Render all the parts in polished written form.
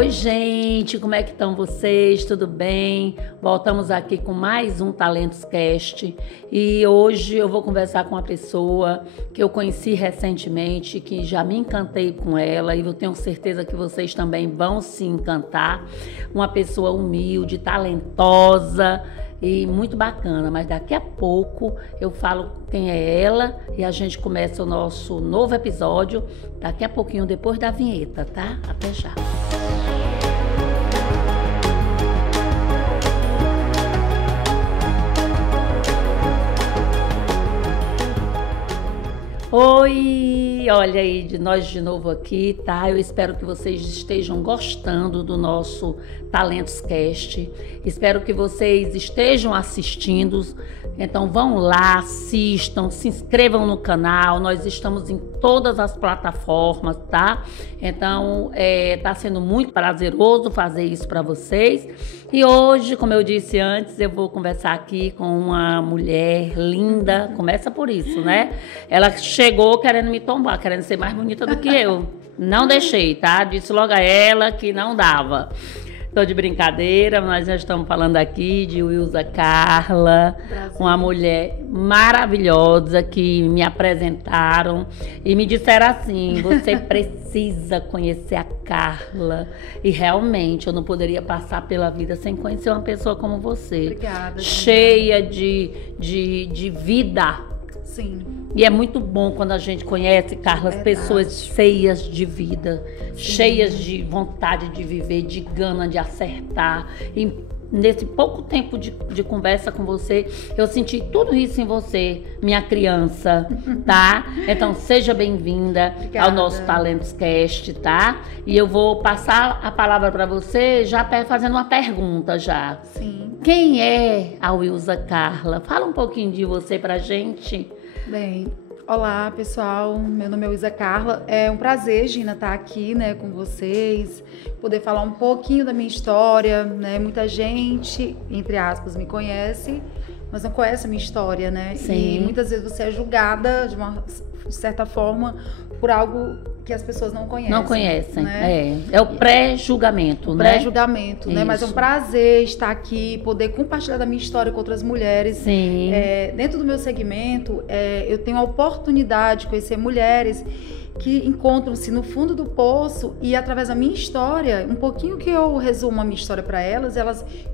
Oi, gente, como é que estão vocês? Tudo bem? Voltamos aqui com mais um Talentos Cast e hoje eu vou conversar com uma pessoa que eu conheci recentemente, que já me encantei com ela e eu tenho certeza que vocês também vão se encantar. Uma pessoa humilde, talentosa e muito bacana, mas daqui a pouco eu falo quem é ela e a gente começa o nosso novo episódio daqui a pouquinho, depois da vinheta, tá? Até já. Oi, olha aí, nós de novo aqui, tá? Eu espero que vocês estejam gostando do nosso Talentos Cast. Espero que vocês estejam assistindo. Então vão lá, assistam, se inscrevam no canal. Nós estamos em todas as plataformas, tá? Então tá sendo muito prazeroso fazer isso para vocês. E hoje, como eu disse antes, eu vou conversar aqui com uma mulher linda. Começa por isso, né? Ela chegou querendo me tombar, querendo ser mais bonita do que eu. Não deixei, tá? Disse logo a ela que não dava. Tô de brincadeira, nós já estamos falando aqui de Wilza Carla, uma mulher maravilhosa que me apresentaram e me disseram assim, você precisa conhecer a Carla. E realmente eu não poderia passar pela vida sem conhecer uma pessoa como você. Obrigada. Cheia de vida. Sim. E é muito bom quando a gente conhece, Carla, as pessoas cheias de vida, cheias de vontade de viver, de gana de acertar. E nesse pouco tempo de conversa com você, eu senti tudo isso em você, minha criança, tá? Então, seja bem-vinda ao nosso Talentos Cast, tá? E eu vou passar a palavra para você já fazendo uma pergunta já. Sim. Quem é a Wilza Carla? Fala um pouquinho de você pra gente. Bem, olá pessoal, meu nome é Wilza Carla, é um prazer, Gina, estar aqui, né, com vocês, poder falar um pouquinho da minha história, né, muita gente, entre aspas, me conhece, mas não conhece a minha história, né, Sim. E muitas vezes você é julgada de uma certa forma por algo que as pessoas não conhecem. Não conhecem, né? É o pré-julgamento, né? Pré-julgamento, né? Mas é um prazer estar aqui, poder compartilhar da minha história com outras mulheres. Sim. Dentro do meu segmento, eu tenho a oportunidade de conhecer mulheres que encontram-se no fundo do poço e através da minha história, um pouquinho que eu resumo a minha história para elas,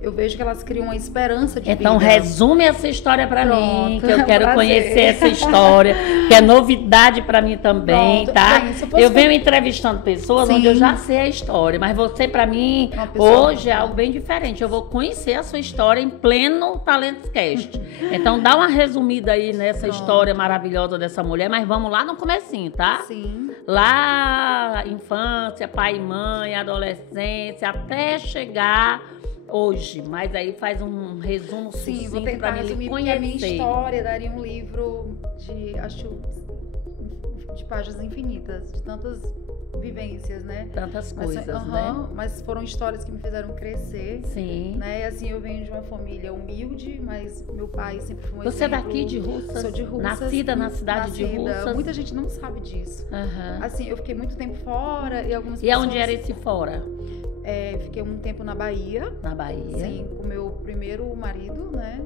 eu vejo que elas criam uma esperança de vida. Então resume essa história para mim, que eu quero conhecer essa história, que é novidade para mim também. Pronto, tá? Bem, eu venho entrevistando pessoas onde eu já sei a história, mas você para mim hoje é algo bem diferente. Eu vou conhecer a sua história em pleno Talentos Cast. Então dá uma resumida aí nessa história maravilhosa dessa mulher, mas vamos lá no comecinho, tá? Sim. Lá, infância, pai e mãe, adolescência, até chegar hoje. Mas aí faz um resumo sucinto para me conhecer. A minha história daria um livro de páginas infinitas, de tantas vivências, né? Tantas coisas, né? Mas foram histórias que me fizeram crescer. Sim. Né? E assim, eu venho de uma família humilde, mas meu pai sempre foi um Você é daqui de Russas? Sou de Russas. Nascida na cidade de Russas? Muita gente não sabe disso. Assim, eu fiquei muito tempo fora e algumas pessoas... E onde era esse fora? Fiquei um tempo na Bahia. Na Bahia? Sim, com meu primeiro marido, né?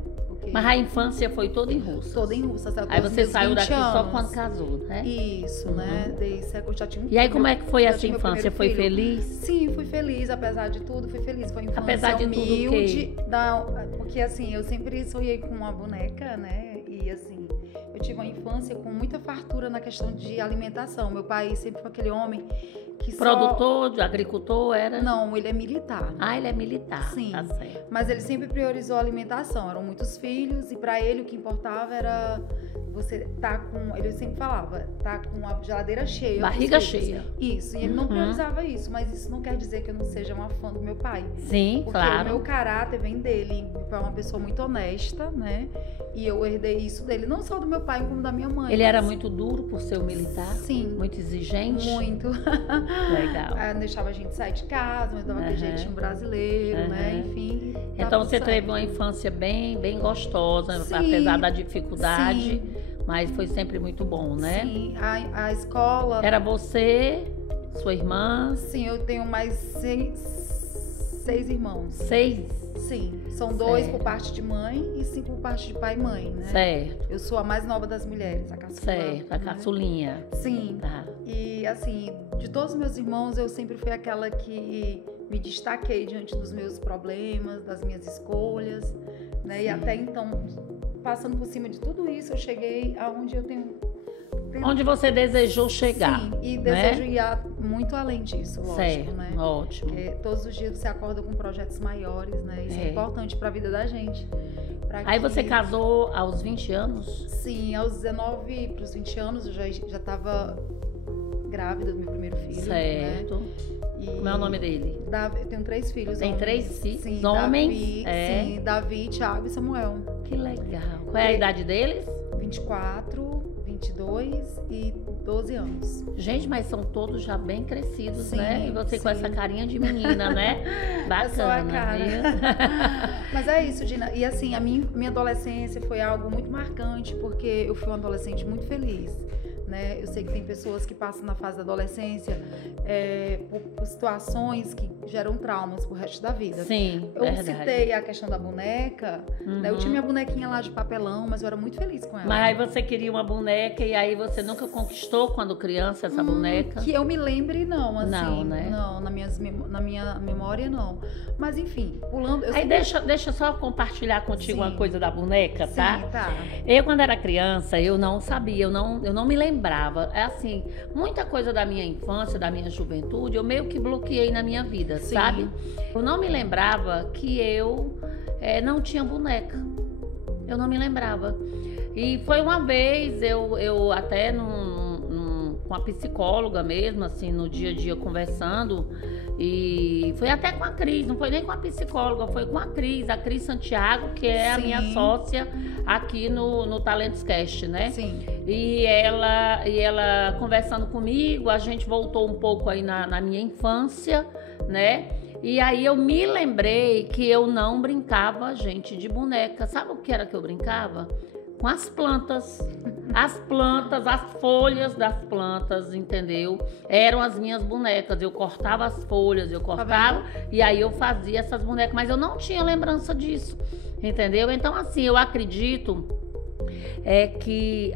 Mas a infância foi toda em Russas? Toda em Russas. Aí você saiu daqui só quando casou, né? Isso, né? Daí eu já tinha um filho. E aí como é que foi essa infância? Foi feliz? Sim, fui feliz, apesar de tudo, fui feliz. Foi uma infância apesar de humilde. Porque assim, eu sempre sonhei com uma boneca, né? E assim, eu tive uma infância com muita fartura na questão de alimentação. Meu pai sempre foi aquele homem que produtor, agricultor, era? Não, ele é militar. Ah, ele é militar. Sim. Tá certo. Mas ele sempre priorizou a alimentação. Eram muitos filhos e para ele o que importava era você tá com... Ele sempre falava, tá com a geladeira cheia. Barriga cheia. Isso. E ele não priorizava isso. Mas isso não quer dizer que eu não seja uma fã do meu pai. Sim, porque claro. Porque o meu caráter vem dele. Meu pai é uma pessoa muito honesta, né? E eu herdei isso dele. Não só do meu pai, como da minha mãe. Ele era muito duro por ser um militar? Sim. Muito exigente? Muito. Legal. Não deixava a gente sair de casa, mas dava aquele jeitinho brasileiro, né? Enfim. Então você teve uma infância bem gostosa, sim, apesar da dificuldade. Sim. Mas foi sempre muito bom, né? Sim, a escola... Era você Sua irmã? Sim, eu tenho mais seis irmãos. 6? Sim, são 2 por parte de mãe e 5 por parte de pai e mãe, né? Certo. Eu sou a mais nova das mulheres, a caçula. Certo, a né? caçulinha. Sim. Tá. E assim, de todos os meus irmãos, eu sempre fui aquela que me destaquei diante dos meus problemas, das minhas escolhas, né? Sim. E até então, passando por cima de tudo isso, eu cheguei aonde eu tenho... Onde você desejou chegar. Sim, e né? desejo ir muito além disso, lógico, Certo, né? ótimo. Porque todos os dias você acorda com projetos maiores, né? Isso é importante para a vida da gente. Aí você casou aos 20 anos? Sim, aos 19 para os 20 anos eu já estava grávida do meu primeiro filho. Certo. Né? E como é o nome dele? Eu tenho 3 filhos. Tem homens. 3 filhos? Sim, Homens? Sim, Davi, Thiago e Samuel. Que legal. Qual é a idade deles? 24, 22 e 12 anos. Gente, mas são todos já bem crescidos, Sim, né? E você com sim. essa carinha de menina, né? Bacana. É só a cara. Viu? Mas é isso, Gina. E assim, a minha adolescência foi algo muito marcante, porque eu fui uma adolescente muito feliz. Né? Eu sei que tem pessoas que passam na fase da adolescência por situações que geram traumas pro resto da vida. Sim, eu verdade. citei a questão da boneca, né? Eu tinha minha bonequinha lá de papelão, mas eu era muito feliz com ela. Mas aí você queria uma boneca e aí você nunca conquistou quando criança essa boneca? Que eu me lembre, não, assim. Não, né? Não, na minha memória, não. Mas enfim, pulando... Aí deixa eu só compartilhar contigo Sim. uma coisa da boneca, tá? Sim, tá. Eu, quando era criança, eu não sabia, eu não me lembrava. É assim, muita coisa da minha infância, da minha juventude, eu meio que bloqueei na minha vida, Sim. sabe? Eu não me lembrava que eu não tinha boneca. Eu não me lembrava. E foi uma vez, eu até com a psicóloga mesmo, assim, no dia a dia conversando, e foi até com a Cris, não foi nem com a psicóloga, foi com a Cris Santiago, que é a Sim. minha sócia aqui no Talentos Cast, né? Sim. E ela conversando comigo, a gente voltou um pouco aí na minha infância, né? E aí eu me lembrei que eu não brincava, gente, de boneca. Sabe o que era que eu brincava? Com as plantas. As plantas, as folhas das plantas, entendeu? Eram as minhas bonecas. Eu cortava as folhas, e aí eu fazia essas bonecas. Mas eu não tinha lembrança disso, entendeu? Então, assim, eu acredito que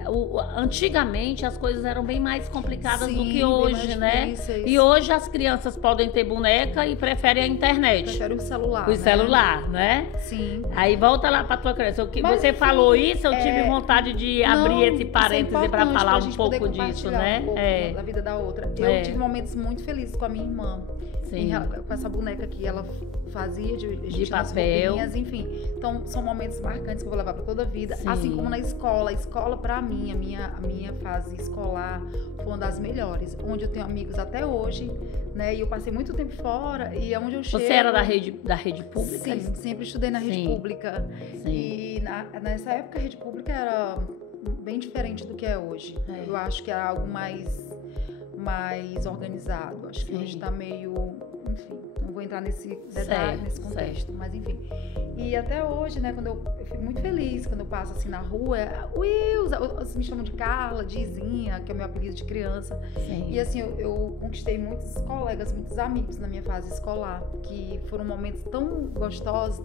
antigamente as coisas eram bem mais complicadas do que hoje, né? Difíceis. E hoje as crianças podem ter boneca e preferem a internet. Prefere o celular. O celular, né? Sim. Aí volta lá pra tua criança. Mas, Você falou isso, eu tive vontade de abrir esse isso parêntese para importante falar pra um gente pouco poder disso, compartilhar né? um pouco da vida da outra. Eu tive momentos muito felizes com a minha irmã. Sim. Com essa boneca que ela fazia de papel. roupinhas, enfim. Então, são momentos marcantes que eu vou levar para toda a vida. Sim. Assim como na escola. A escola, para mim, a minha fase escolar foi uma das melhores. Onde eu tenho amigos até hoje, né? E eu passei muito tempo fora e é onde eu chego... Você era da rede pública? Sim, sempre estudei na rede pública. Sim. E nessa época a rede pública era bem diferente do que é hoje. Eu acho que era algo mais organizado. Acho que hoje está meio... Enfim, não vou entrar nesse detalhe, nesse contexto, mas enfim. E até hoje, né, quando eu fico muito feliz quando eu passo assim na rua, me chamam de Carla, de Izinha, que é o meu apelido de criança. Sim. E assim, eu conquistei muitos colegas, muitos amigos na minha fase escolar, que foram momentos tão gostosos,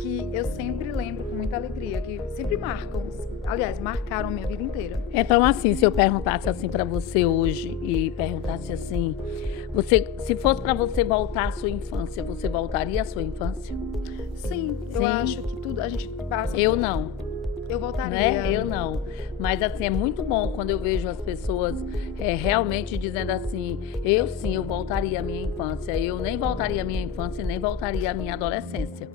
que eu sempre lembro com muita alegria, que sempre marcaram a minha vida inteira. Então, assim, se eu perguntasse assim para você hoje e perguntasse assim, se fosse para você voltar à sua infância, você voltaria à sua infância? Sim, eu acho que tudo a gente passa. Eu não. Eu voltaria. Né? Eu não. Mas assim, é muito bom quando eu vejo as pessoas realmente dizendo assim, eu voltaria à minha infância. Eu nem voltaria à minha infância e nem voltaria à minha adolescência.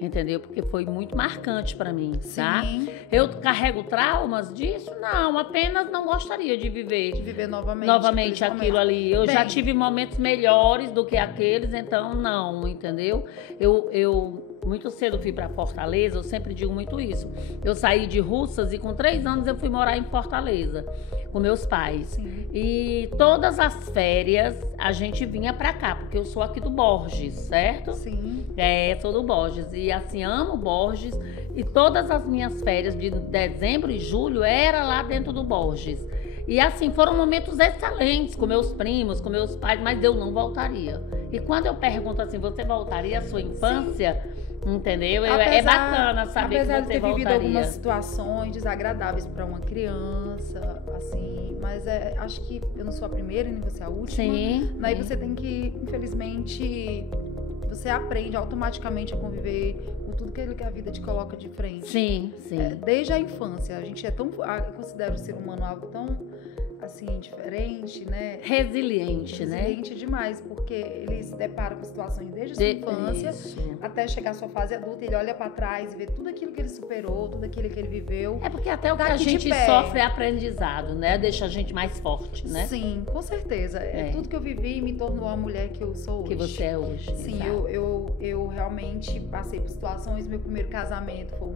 Entendeu? Porque foi muito marcante pra mim, tá? Sim. Eu carrego traumas disso? Não, apenas não gostaria de viver. De viver novamente aquilo ali. Eu já tive momentos melhores do que aqueles, então não, entendeu? Eu muito cedo fui para Fortaleza, eu sempre digo muito isso. Eu saí de Russas e com 3 anos eu fui morar em Fortaleza com meus pais. Sim. E todas as férias a gente vinha para cá, porque eu sou aqui do Borges, certo? Sim. Sou do Borges. E assim, amo Borges. E todas as minhas férias de dezembro e julho era lá dentro do Borges. E assim, foram momentos excelentes com meus primos, com meus pais, mas eu não voltaria. E quando eu pergunto assim, você voltaria à sua infância? Sim. Entendeu? É bacana saber que você voltaria. Apesar de ter vivido algumas situações desagradáveis para uma criança, assim, mas acho que eu não sou a primeira, nem você a última. Sim. Daí você tem que, infelizmente, você aprende automaticamente a conviver com tudo que a vida te coloca de frente. Sim, sim. Desde a infância, a gente eu considero o ser humano algo tão, assim, diferente, né? Resiliente, né? Resiliente demais, porque ele se depara com situações desde a sua infância até chegar à sua fase adulta, ele olha pra trás e vê tudo aquilo que ele superou, tudo aquilo que ele viveu. É porque até o que a gente sofre é aprendizado, né? Deixa a gente mais forte, né? Sim, com certeza. Tudo que eu vivi me tornou a mulher que eu sou hoje. Que você é hoje. Sim, eu realmente passei por situações. Meu primeiro casamento foi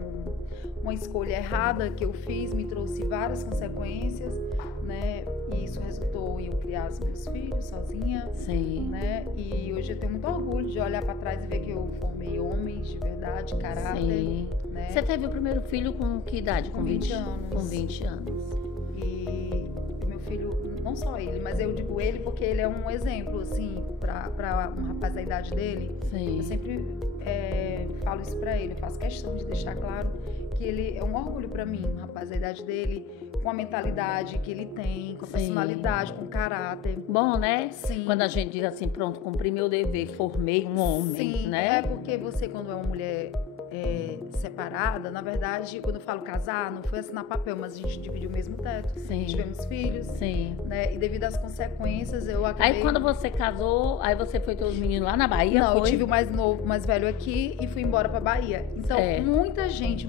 uma escolha errada que eu fiz, me trouxe várias consequências, né? E isso resultou em eu criar os meus filhos sozinha. Sim. Né? E hoje eu tenho muito orgulho de olhar para trás e ver que eu formei homens de verdade, caráter. Sim. Né? Você teve o primeiro filho com que idade? Com 20 anos. Com 20 anos. E meu filho, não só ele, mas eu digo ele porque ele é um exemplo, assim, para um rapaz da idade dele. Sim. Eu sempre falo isso para ele, eu faço questão de deixar claro que ele é um orgulho para mim, um rapaz da idade dele, com a mentalidade que ele tem, com a personalidade, com o caráter. Bom, né? Sim. Quando a gente diz assim, pronto, cumpri meu dever, formei um homem, sim, né? É porque você, quando é uma mulher separada, na verdade, quando eu falo casar, não foi assinar papel, mas a gente dividiu o mesmo teto. Sim. Tivemos filhos. Sim. Né? E devido às consequências, eu acabei... Aí quando você casou, aí você foi ter os meninos lá na Bahia? Não, foi? eu tive o mais novo, o mais velho aqui e fui embora pra Bahia. Então, muita gente,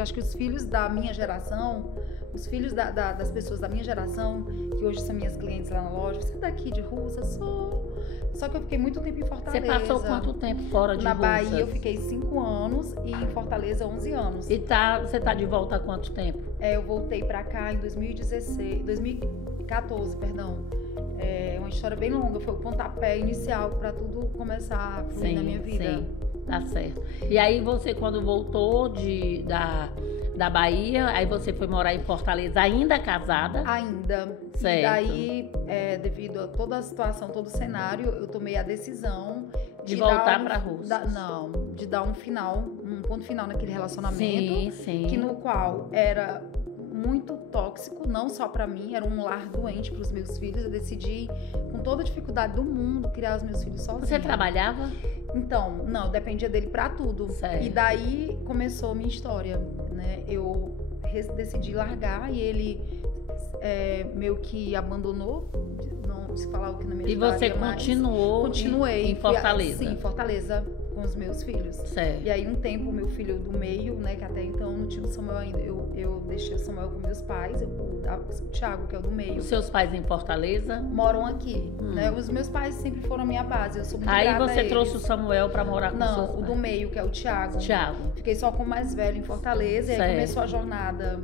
acho que os filhos da minha geração, os filhos das pessoas da minha geração, que hoje são minhas clientes lá na loja, você é daqui de Russas? Só que eu fiquei muito tempo em Fortaleza. Você passou quanto tempo fora de Russas? Na Bahia eu fiquei 5 anos e em Fortaleza 11 anos. E você tá de volta há quanto tempo? Eu voltei pra cá em 2014, perdão. É uma história bem longa, foi o pontapé inicial pra tudo começar a fluir na minha vida. Sim, tá certo. E aí você, quando voltou da Bahia, aí você foi morar em Fortaleza ainda casada? Ainda. Certo. E daí, devido a toda a situação, todo o cenário, eu tomei a decisão de voltar para Russas. De dar um ponto final naquele relacionamento. Sim, sim. Que no qual era muito tóxico, não só para mim, era um lar doente para os meus filhos. Eu decidi, com toda a dificuldade do mundo, criar os meus filhos sozinha. Você trabalhava? Então, não, eu dependia dele para tudo. Certo. E daí começou a minha história, né? Eu decidi largar e ele meio que abandonou, não se falava que na minha vida. E você continuei em Fortaleza? Sim, em Fortaleza, com os meus filhos. Certo. E aí um tempo o meu filho do meio, né, que até então não tinha o Samuel ainda, eu deixei o Samuel com meus pais, o Thiago, que é o do meio. Os seus pais em Fortaleza? Moram aqui, né? Os meus pais sempre foram a minha base, eu sou muito grata a eles. Aí você trouxe o Samuel para morar com seus pais? Não, o do meio, que é o Thiago. Fiquei só com o mais velho em Fortaleza. E aí começou a jornada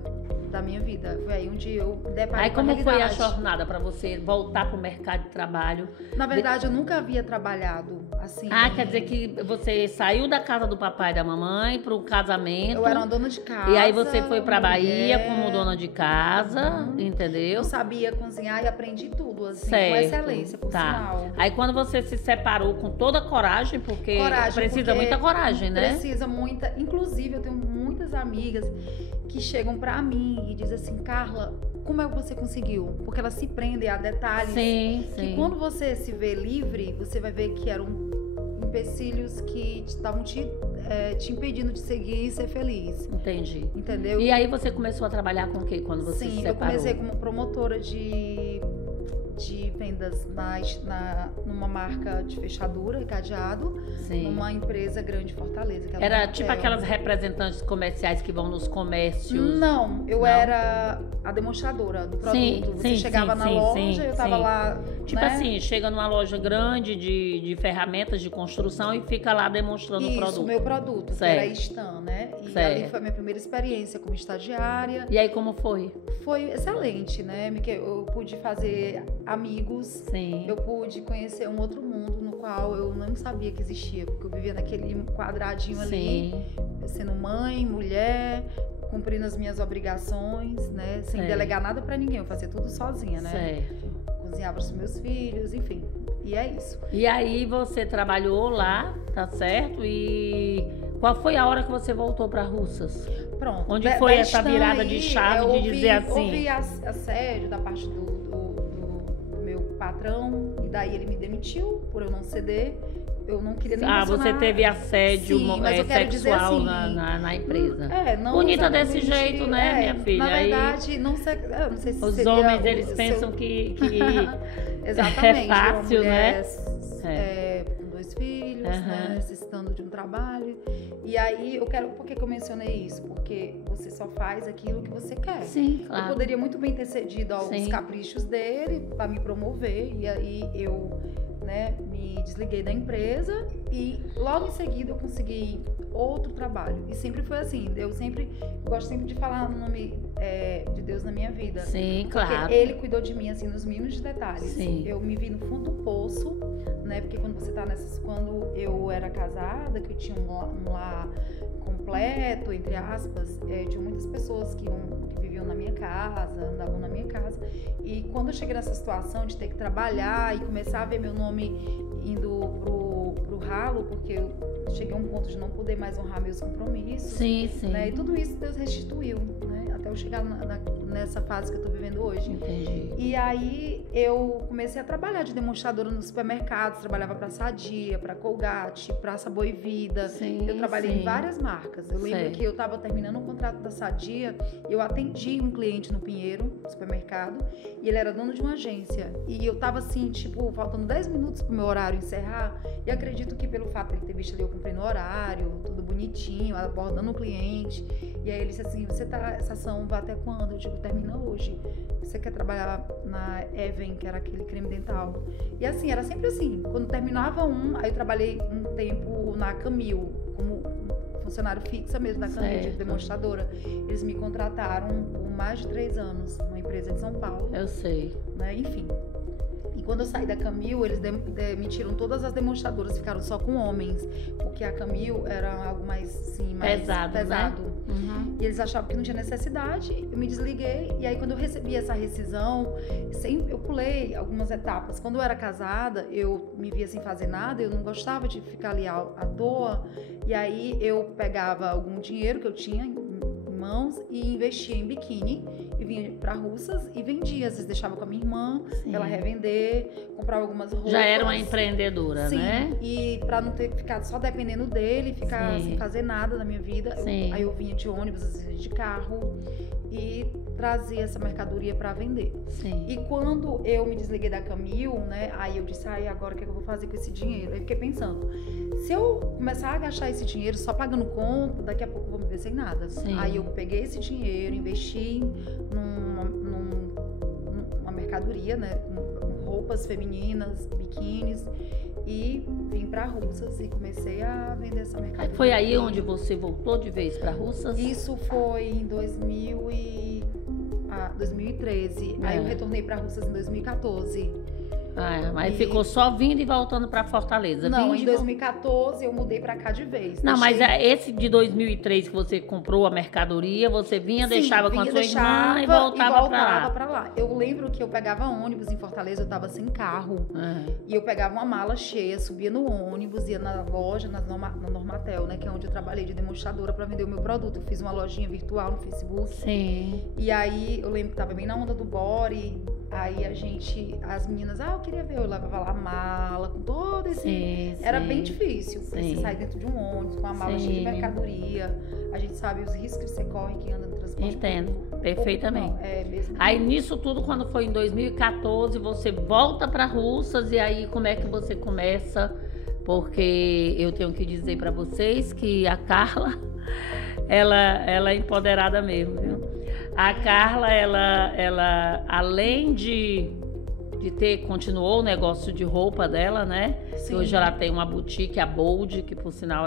da minha vida. Foi aí onde eu deparei com a realidade. Aí como foi a jornada para você voltar para o mercado de trabalho? Na verdade, eu nunca havia trabalhado assim. Quer dizer que você saiu da casa do papai e da mamãe para o casamento. Eu era uma dona de casa. E aí você foi para Bahia como dona de casa, entendeu? Eu sabia cozinhar e aprendi tudo, assim, com excelência, por sinal. Aí quando você se separou com toda a coragem, porque precisa muita coragem, né? Precisa muita. Inclusive, eu tenho muitas amigas que chegam pra mim e dizem assim, Carla, como é que você conseguiu? Porque elas se prendem a detalhes. Sim. Que quando você se vê livre, você vai ver que eram empecilhos que estavam te impedindo de seguir e ser feliz. Entendi. Entendeu? E aí você começou a trabalhar com o quê quando você se separou? Sim, eu comecei como promotora de vendas numa marca de fechadura e cadeado, numa empresa grande de Fortaleza. Que era tipo aquelas representantes comerciais que vão nos comércios? Não, eu era a demonstradora do produto. Você chegava na loja, eu tava lá... Tipo assim, chega numa loja grande de ferramentas de construção e fica lá demonstrando o produto. Isso, o meu produto, que era Stan, né? E ali foi a minha primeira experiência como estagiária. E aí como foi? Foi excelente, né? Eu pude fazer amigos. Sim. Eu pude conhecer um outro mundo no qual eu não sabia que existia, porque eu vivia naquele quadradinho ali, sendo mãe, mulher, cumprindo as minhas obrigações, né? Sem delegar nada pra ninguém, eu fazia tudo sozinha, né? Certo. Cozinhava pros meus filhos, enfim. E é isso. E aí você trabalhou lá, tá certo? E qual foi a hora que você voltou para Russas? Pronto. Onde foi essa virada de chave de dizer assim? Houve assédio da parte do meu patrão, e daí ele me demitiu por eu não ceder. Eu não queria nem mencionar. Você teve assédio sexual assim, na empresa. Não bonita desse jeito, né, minha filha? Na verdade, eu não sei se os seria homens, eles pensam que exatamente, é fácil, né? Com 2 filhos, né, necessitando de um trabalho. E aí, por que eu mencionei isso? Porque você só faz aquilo que você quer. Sim, claro. Eu poderia muito bem ter cedido aos caprichos dele para me promover, e aí eu, né, me desliguei da empresa e logo em seguida eu consegui outro trabalho. E sempre foi assim. Eu gosto sempre de falar no nome de Deus na minha vida. Sim, claro. Porque Ele cuidou de mim, assim, nos mínimos detalhes. Sim. Eu me vi no fundo do poço, né? Porque quando você tá quando eu era casada, que eu tinha um lar completo, entre aspas, tinha muitas pessoas que viviam na minha casa, andavam na minha casa. E quando eu cheguei nessa situação de ter que trabalhar e começar a ver meu nome indo pro ralo, porque eu cheguei a um ponto de não poder mais honrar meus compromissos. Sim, sim. Né? E tudo isso Deus restituiu, né? Até eu chegar nessa fase que eu tô vivendo hoje. Entendi. E aí eu comecei a trabalhar de demonstradora nos supermercados, trabalhava pra Sadia, pra Colgate, pra Sabor e Vida. Sim, eu trabalhei em várias marcas. Eu lembro que eu tava terminando um contrato da Sadia, eu atendi um cliente no Pinheiro, supermercado, e ele era dono de uma agência. E eu tava assim, tipo, faltando 10 minutos pro meu horário encerrar, e acredito que pelo fato de ele ter visto ali eu cumprindo o horário, tudo bonitinho, abordando o cliente, e aí ele disse assim, essa ação vai até quando? Eu digo, termina hoje. Você quer trabalhar na Even, que era aquele creme dental? E assim, era sempre assim. Quando terminava aí eu trabalhei um tempo na Camil, como funcionário fixa mesmo da Camil, de demonstradora. Eles me contrataram por mais de 3 anos, numa empresa de São Paulo. Eu sei. Né? Enfim. E quando eu saí da Camil, eles demitiram todas as demonstradoras, ficaram só com homens, porque a Camil era algo mais, sim, mais pesado. Né? Uhum. E eles achavam que não tinha necessidade, eu me desliguei. E aí, quando eu recebi essa rescisão, eu pulei algumas etapas. Quando eu era casada, eu me via sem fazer nada, eu não gostava de ficar ali à toa. E aí, eu pegava algum dinheiro que eu tinha em mãos e investia em biquíni. E vinha pra Russas e vendia. Às vezes deixava com a minha irmã, pra ela revender, comprava algumas roupas. Já era uma empreendedora, né? E pra não ter que ficar só dependendo dele, ficar sem fazer nada na minha vida. Aí eu vinha de ônibus, às vezes de carro, e trazia essa mercadoria pra vender. Sim. E quando eu me desliguei da Camil, né? Aí eu disse, agora o que eu vou fazer com esse dinheiro? Aí fiquei pensando, se eu começar a gastar esse dinheiro só pagando conta, daqui a pouco eu vou me ver sem nada. Sim. Aí eu peguei esse dinheiro, investi numa mercadoria, né? Roupas femininas, biquínis, e vim para Russas e comecei a vender essa mercadoria. Foi aí onde você voltou de vez para Russas? Isso foi em 2013. Aí eu retornei para Russas em 2014. Mas ficou só vindo e voltando para Fortaleza? Não, em 2014 eu mudei para cá de vez. Não, mas esse de 2003 que você comprou a mercadoria, você deixava com a sua irmã e voltava para lá. Eu lembro que eu pegava ônibus em Fortaleza, eu tava sem carro. E eu pegava uma mala cheia, subia no ônibus, ia na loja, na Normatel, né, que é onde eu trabalhei de demonstradora para vender o meu produto. Eu fiz uma lojinha virtual no Facebook. Sim. E aí eu lembro que tava bem na onda do body. Aí as meninas, eu queria ver, eu levava lá a mala, com todo esse... Era bem difícil, você sair dentro de um ônibus, com a mala cheia de mercadoria. A gente sabe os riscos que você corre, que anda no transporte. Entendo, perfeitamente. Mesmo. Aí nisso tudo, quando foi em 2014, você volta para Russas, e aí como é que você começa? Porque eu tenho que dizer para vocês que a Carla, ela é empoderada mesmo, viu? A Carla, ela além de continuou o negócio de roupa dela, né? Sim. Hoje ela tem uma boutique, a Bold, que por sinal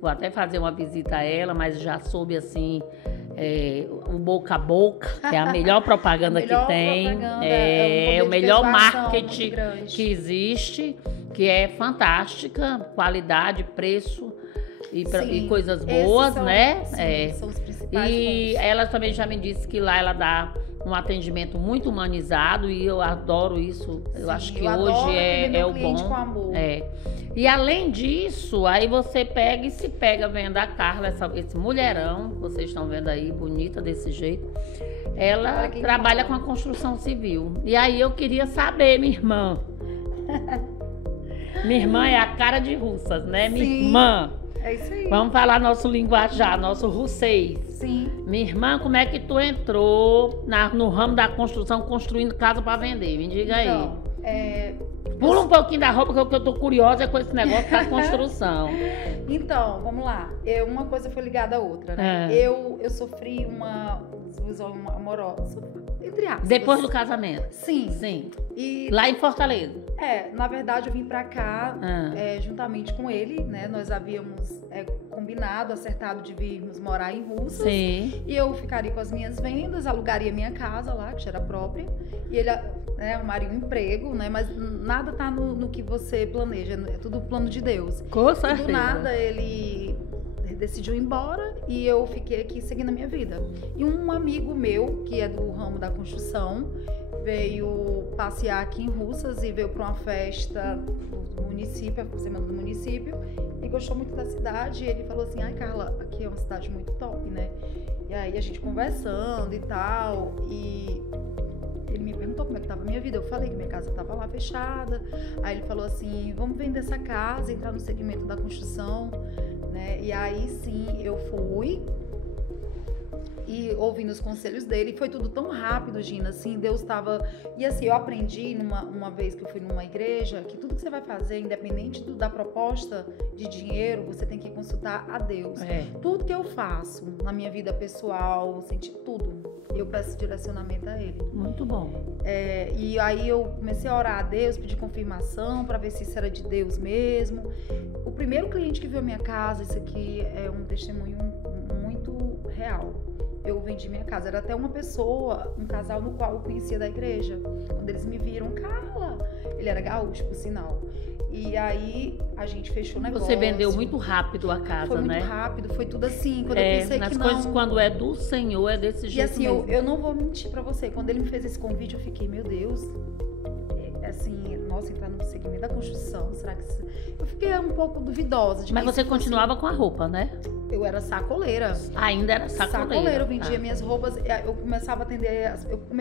vou até fazer uma visita a ela, mas já soube assim, o boca a boca, que é a melhor propaganda que tem. É o melhor marketing que existe, que é fantástica, qualidade, preço. E coisas boas, né? São os principais. E ela também já me disse que lá ela dá um atendimento muito humanizado e eu adoro isso. Eu acho que hoje é o bom. Com amor. E além disso, aí você pega e se pega vendo a Carla, esse mulherão, vocês estão vendo aí, bonita desse jeito. Ela trabalha com a construção civil. E aí eu queria saber, minha irmã. Minha irmã é a cara de russas, né? Minha irmã. É isso aí. Vamos falar nosso linguajar, nosso russês. Sim. Minha irmã, como é que tu entrou no ramo da construção, construindo casa para vender? Me diga aí. Então, pula um pouquinho da roupa, que eu tô curiosa com esse negócio da construção. Então, vamos lá. Uma coisa foi ligada à outra, né? Eu sofri uma desilusão amorosa, entre aspas. Depois do casamento? Sim. E lá em Fortaleza? Na verdade eu vim pra cá juntamente com ele, né? Nós havíamos combinado, acertado de virmos morar em Russas. Sim. E eu ficaria com as minhas vendas, alugaria minha casa lá, que já era própria. E ele arrumaria um emprego, né? Mas nada tá no que você planeja, é tudo plano de Deus. Com certeza. E do nada ele decidiu ir embora e eu fiquei aqui seguindo a minha vida. E um amigo meu, que é do ramo da construção, veio passear aqui em Russas e veio para uma festa do município, a semana do município, e gostou muito da cidade. E ele falou assim: ai, Carla, aqui é uma cidade muito top, né? E aí a gente conversando e tal, e ele me perguntou como é que estava a minha vida. Eu falei que minha casa estava lá fechada. Aí ele falou assim: vamos vender essa casa, entrar no segmento da construção, né? E aí sim, eu fui e ouvindo os conselhos dele. Foi tudo tão rápido, Gina, assim, Deus estava... E assim, eu aprendi uma vez que eu fui numa igreja, que tudo que você vai fazer, independente da proposta de dinheiro, você tem que consultar a Deus. Tudo que eu faço na minha vida pessoal, senti tudo, eu peço direcionamento a Ele. Muito bom. E aí eu comecei a orar a Deus, pedir confirmação para ver se isso era de Deus mesmo. O primeiro cliente que viu a minha casa, isso aqui é um testemunho muito real. Eu vendi minha casa. Era até uma pessoa, um casal no qual eu conhecia da igreja. Quando eles me viram, Carla, ele era gaúcho, por sinal. E aí a gente fechou o negócio. Você vendeu muito rápido a casa, né? Foi muito rápido, foi tudo assim. Quando eu pensei que não... Nas coisas, quando é do Senhor, é desse jeito. E assim, mesmo. Eu não vou mentir pra você. Quando ele me fez esse convite, eu fiquei, meu Deus, assim, nossa, entrar no segmento da construção, será que... Eu fiquei um pouco duvidosa. Mas você continuava com a roupa, né? Eu era sacoleira. Ainda era sacoleira. Eu vendia minhas roupas, eu começava a atender,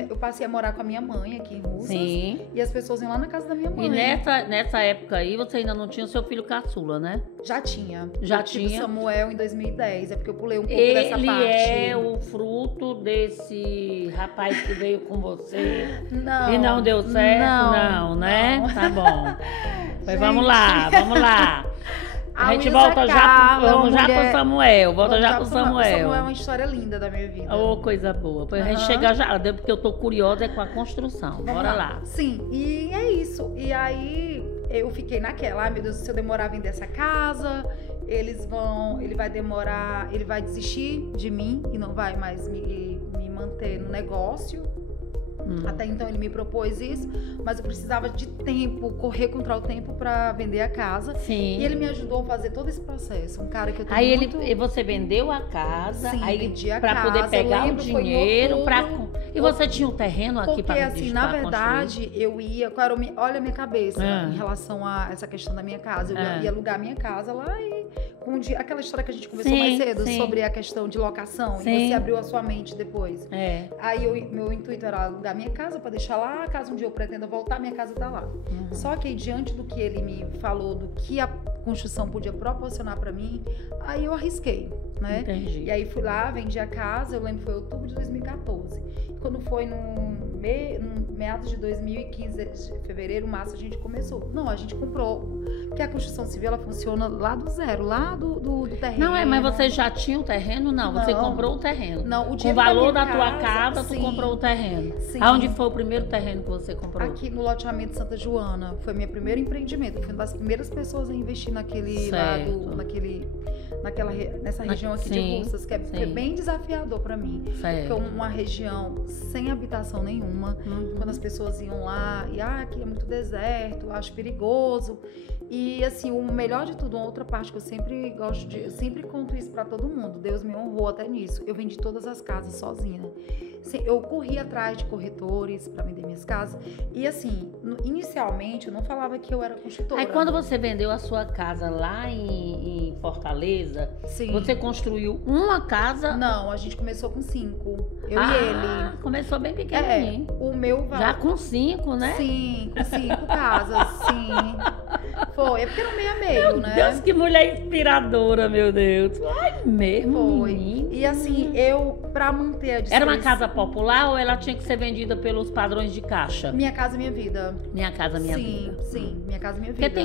eu passei a morar com a minha mãe aqui em Russas. Sim. E as pessoas iam lá na casa da minha mãe. E nessa época aí, você ainda não tinha o seu filho caçula, né? Já tinha. Já tinha. Tive Samuel em 2010, é porque eu pulei um pouco dessa parte. Ele é o fruto desse rapaz que veio com você? Não. E não deu certo? Não, né? Não. Tá bom. Mas vamos lá. A gente volta Carla, já pro Samuel. Volta já pro Samuel. Samuel é uma história linda da minha vida. Oh, coisa boa. Depois a gente chega já, porque eu tô curiosa com a construção. Bora lá. Sim, e é isso. E aí eu fiquei naquela, meu Deus, se eu demorar a vender essa casa, ele vai desistir de mim e não vai mais me manter no negócio. Até então ele me propôs isso, mas eu precisava de tempo, correr contra o tempo para vender a casa. Sim. E ele me ajudou a fazer todo esse processo. Um cara que eu tenho aí muito... você vendeu a casa, sim, vendi a pra casa, poder pegar o dinheiro para... E você tinha um terreno aqui para construir? Porque assim, na verdade, eu ia... Olha a minha cabeça em relação a essa questão da minha casa. Eu ia alugar minha casa lá e... aquela história que a gente conversou mais cedo sobre a questão de locação. E você abriu a sua mente depois. Aí meu intuito era alugar minha casa para deixar lá, caso um dia eu pretenda voltar, minha casa tá lá. Só que diante do que ele me falou, do que a construção podia proporcionar para mim, aí eu arrisquei, né? Entendi. E aí fui lá, vendi a casa, eu lembro que foi outubro de 2014. E quando foi no meados de 2015, fevereiro, março, a gente começou. Não, a gente comprou, porque a construção civil, ela funciona lá do zero, lá do terreno. Não, mas você já tinha o terreno? Não, você comprou o terreno. Não, o dinheiro com o valor da tua casa, tu comprou o terreno. Sim. Aonde foi o primeiro terreno que você comprou? Aqui no loteamento Santa Joana. Foi meu primeiro empreendimento. Eu fui uma das primeiras pessoas a investir naquele lado, nessa região aqui de Russas, que é bem desafiador para mim. Certo. Porque é uma região sem habitação nenhuma. Quando as pessoas iam lá e aqui é muito deserto, eu acho perigoso. E assim, o melhor de tudo, uma outra parte que eu sempre gosto de, eu sempre conto isso pra todo mundo, Deus me honrou até nisso. Eu vendi todas as casas sozinha. Eu corri atrás de corretores para vender minhas casas. E assim, inicialmente eu não falava que eu era construtora. Aí quando você vendeu a sua casa lá em Fortaleza, Sim. Você construiu uma casa? Não, a gente começou com 5. Eu e ele. Começou bem pequenininho. O meu Já com 5, né? Sim, com 5 casas, sim. Foi, é porque era meio a meio, né? Deus, que mulher inspiradora, meu Deus. Ai, mesmo. Foi. Menina. E assim, pra manter a distância. Era uma casa popular ou ela tinha que ser vendida pelos padrões de caixa? Minha Casa Minha Vida. Minha Casa Minha Vida. Sim, Minha Casa Minha Vida. Porque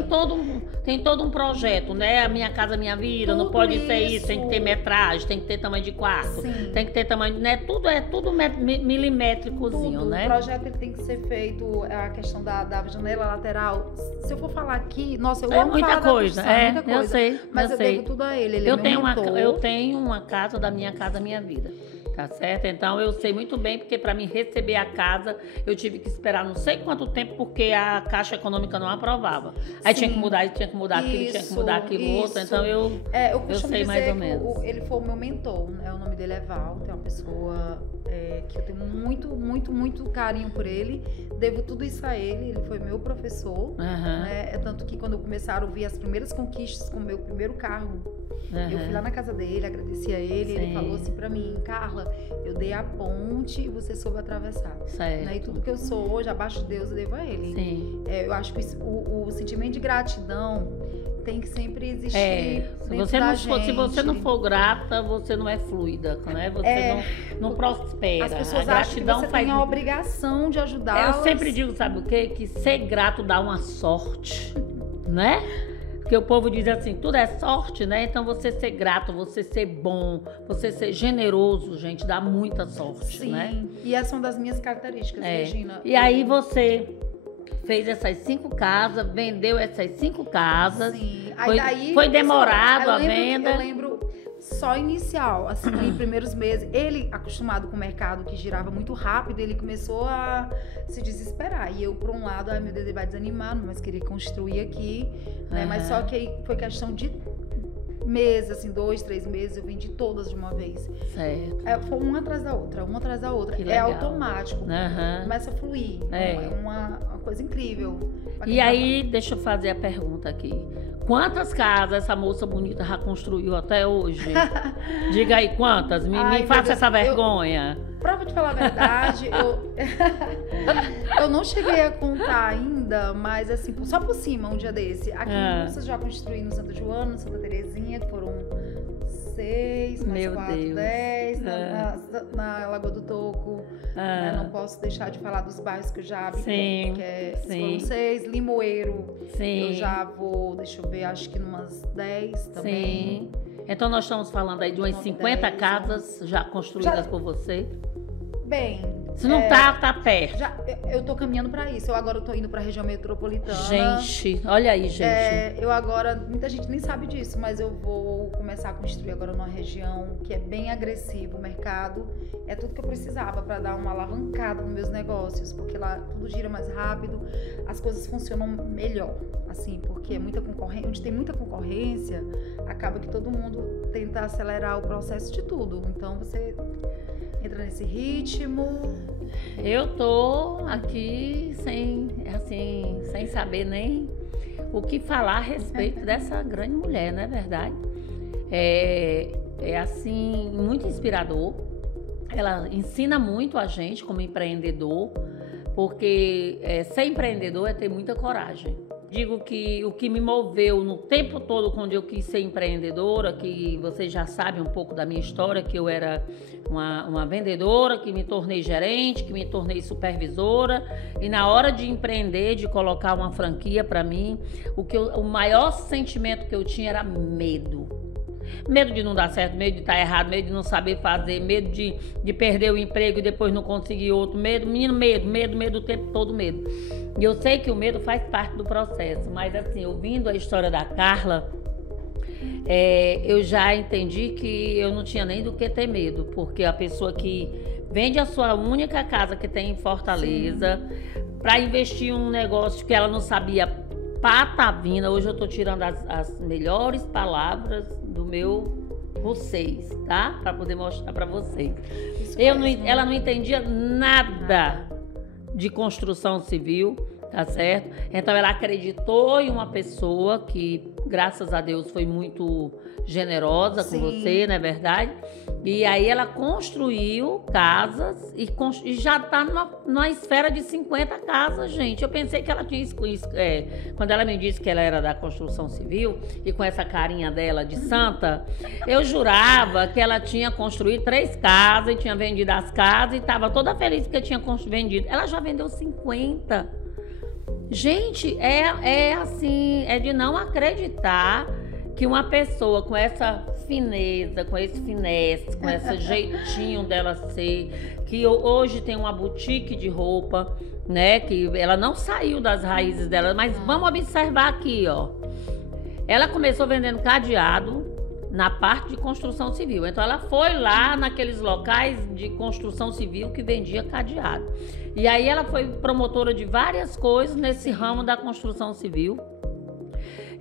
tem todo um projeto, né? A Minha Casa Minha Vida, Tudo não pode ser isso. isso, tem que ter metragem, tem que ter tamanho de quarto, Sim. tem que ter tamanho, né? Tudo milimétricozinho, Tudo. né? O projeto ele tem que ser feito, a questão da janela lateral. Se eu for falar aqui, nossa, eu amo muita falar da coisa, construção, muita eu coisa. sei. Mas eu sei. devo tudo a ele. Ele é eu, meu tenho mentor. eu tenho uma casa da Minha Casa Minha Vida. Tá certo? Então eu sei muito bem, porque para mim receber a casa, eu tive que esperar não sei quanto tempo, porque a Caixa Econômica não aprovava. Aí Sim. tinha que mudar, tinha que mudar aquilo, tinha que mudar aquilo outro. Então eu costumo sei dizer mais ou que menos. ele foi o meu mentor, né? O nome dele é Walter, é uma pessoa que eu tenho muito carinho por ele. Devo tudo isso a ele, ele foi meu professor. Né? É tanto que quando começaram a ouvir as primeiras conquistas com o meu primeiro carro, eu fui lá na casa dele, agradeci a ele, Sim. ele falou assim pra mim: Carla, eu dei a ponte e você soube atravessar. Certo. Né? E tudo que eu sou hoje, abaixo de Deus, eu devo a ele. Sim. Eu acho que o sentimento de gratidão tem que sempre existir Se você não for grata, você não é fluida, né? Você não prospera. As pessoas a acham que gratidão você tem a obrigação de ajudá-las. Eu sempre digo, sabe o quê? Que ser grato dá uma sorte, né? Porque o povo diz assim, tudo é sorte, né? Então você ser grato, você ser bom, você ser generoso, gente, dá muita sorte, Sim. né? E essa é uma das minhas características, Regina. E aí você fez essas 5 casas, vendeu essas 5 casas. Sim. Foi demorado a venda. Eu lembro só inicial, assim, em primeiros meses. Ele, acostumado com o mercado que girava muito rápido, ele começou a se desesperar. E eu, por um lado, ai meu Deus, ele vai desanimar, mas queria construir aqui, né? Mas só que aí foi questão de meses, assim, 2, 3 meses, eu vendi todas de uma vez. Certo. Foi uma atrás da outra. Que É legal. automático. Começa a fluir. É uma coisa incrível. E aí, deixa eu fazer a pergunta aqui. Quantas casas essa moça bonita já construiu até hoje? Diga aí, quantas? Me faça essa vergonha. Pra te falar a verdade, eu não cheguei a contar ainda, mas assim, só por cima, um dia desse. Aqui em Russas já construí no Santa Joana, no Santa Terezinha, que foram 6, mais Meu 4, Deus. 10, na Lagoa do Toco. Né? Não posso deixar de falar dos bairros que eu já habitei, foram 6. Limoeiro, eu já vou, deixa eu ver, acho que numas 10 também. Sim. Então nós estamos falando aí de umas 50 casas já construídas por você? Bem... Se não tá perto. Eu tô caminhando pra isso. Agora eu tô indo pra região metropolitana. Gente, olha aí, gente. Muita gente nem sabe disso, mas eu vou começar a construir agora numa região que é bem agressiva o mercado. É tudo que eu precisava pra dar uma alavancada nos meus negócios, porque lá tudo gira mais rápido, as coisas funcionam melhor, assim, porque é muita concorrência. Onde tem muita concorrência, acaba que todo mundo tenta acelerar o processo de tudo. Então você entra nesse ritmo. Eu tô aqui sem saber nem o que falar a respeito dessa grande mulher, não é verdade? É assim, muito inspirador. Ela ensina muito a gente como empreendedor, porque ser empreendedor é ter muita coragem. Digo que o que me moveu no tempo todo quando eu quis ser empreendedora, que vocês já sabem um pouco da minha história, que eu era uma vendedora, que me tornei gerente, que me tornei supervisora, e na hora de empreender, de colocar uma franquia para mim, o maior sentimento que eu tinha era medo. Medo de não dar certo, medo de estar errado, medo de não saber fazer, medo de perder o emprego e depois não conseguir outro. Medo o tempo todo, medo. E eu sei que o medo faz parte do processo, mas assim, ouvindo a história da Carla, eu já entendi que eu não tinha nem do que ter medo, porque a pessoa que vende a sua única casa que tem em Fortaleza para investir em um negócio que ela não sabia patavina. Hoje eu tô tirando as melhores palavras do meu vocês, tá? Para poder mostrar para vocês. Ela não entendia nada de construção civil, tá certo? Então ela acreditou em uma pessoa que, graças a Deus, foi muito generosa com você, não é verdade? E aí ela construiu casas e já está numa esfera de 50 casas, gente. Eu pensei que ela tinha quando ela me disse que ela era da construção civil e com essa carinha dela de santa, eu jurava que ela tinha construído 3 casas e tinha vendido as casas e estava toda feliz porque tinha vendido. Ela já vendeu 50. Gente, é assim, é de não acreditar que uma pessoa com essa fineza, com esse finesse, com esse jeitinho dela ser, que hoje tem uma boutique de roupa, né? Que ela não saiu das raízes dela, mas vamos observar aqui, ó. Ela começou vendendo cadeado na parte de construção civil. Então ela foi lá naqueles locais de construção civil que vendia cadeado. E aí ela foi promotora de várias coisas nesse ramo da construção civil.